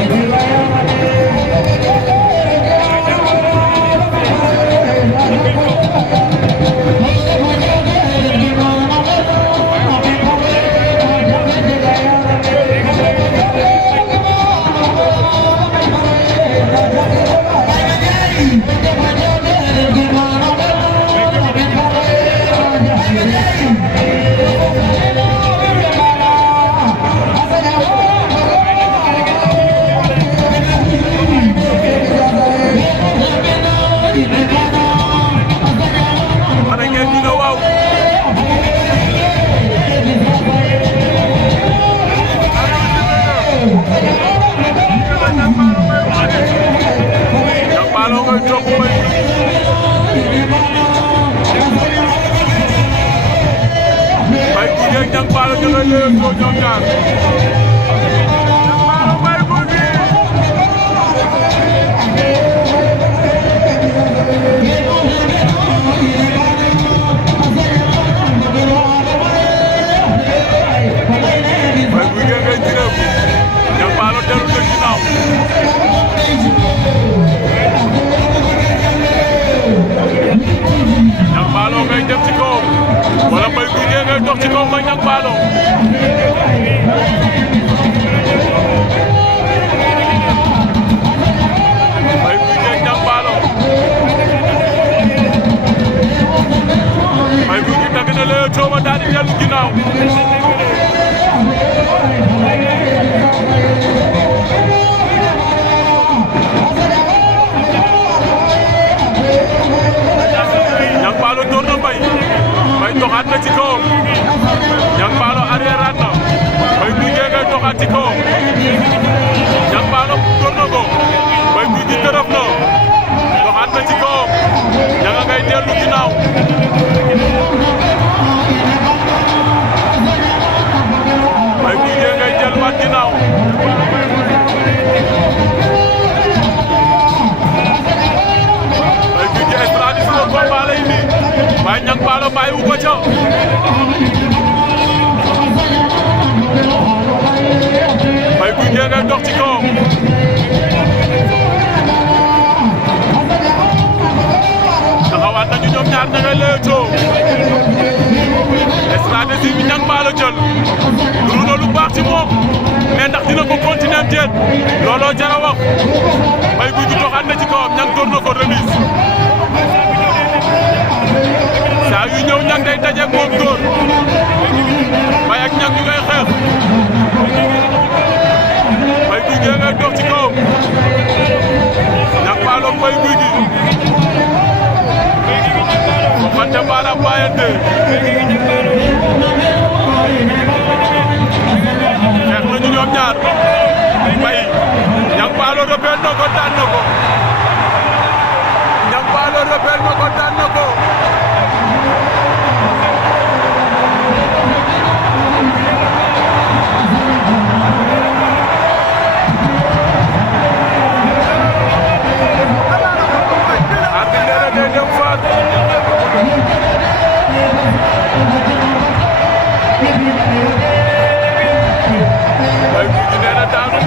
Gimana koy topp Mbaye Gouye ak Niang Ballo ñu ngi leen di ñoom ñaar Niang Ballo ngay dem ci kaw wala Mbaye Gouye ngay dox ci kaw Mbaye Niang Ballo Mbaye Gouye ak Niang Ballo Mbaye Gouye tagg na la cooba daal di dellu ginnaaw Niang Ballo door na Mbaye doxaat na ci kawam Niang Ballo arrière na Mbaye Gouye ngay doxaat ci kawam Niang Ballo door na ko Mbaye Gouye tërëf na doxaat na ci kawam Niang ngay dellu ginnaaw Mbaye Gouye ngay delluwaat ginnaaw Mbaye Gouye stratégie la combat lay indi waaye Niang Ballo bàyyi wu ko ca Mbaye Gouye ngay dox ci kawam taxawaat nañu ñoom ñaar ña ngay leetoo stratégie bi Niang Ballo jël duru na lu baax ci moom mais ndax dina ko continuer déet looloo jar a wax Mbaye Gouye doxaat na ci kawam Niang door na ko remise saa yu ñëw Niang day daje ak moom dóor Mbaye ak Niang ñu ngay xeex Mbaye Gouye ngay dox ci kawam Niang Ballo Mbaye Gouye fante baala bàyyante xeex nañu ñoom ñaar Mbaye Niang Ballo repel na ko daan na ko Niang Ballo repel na ko daan na ko Mbaye Gouye nee na daanu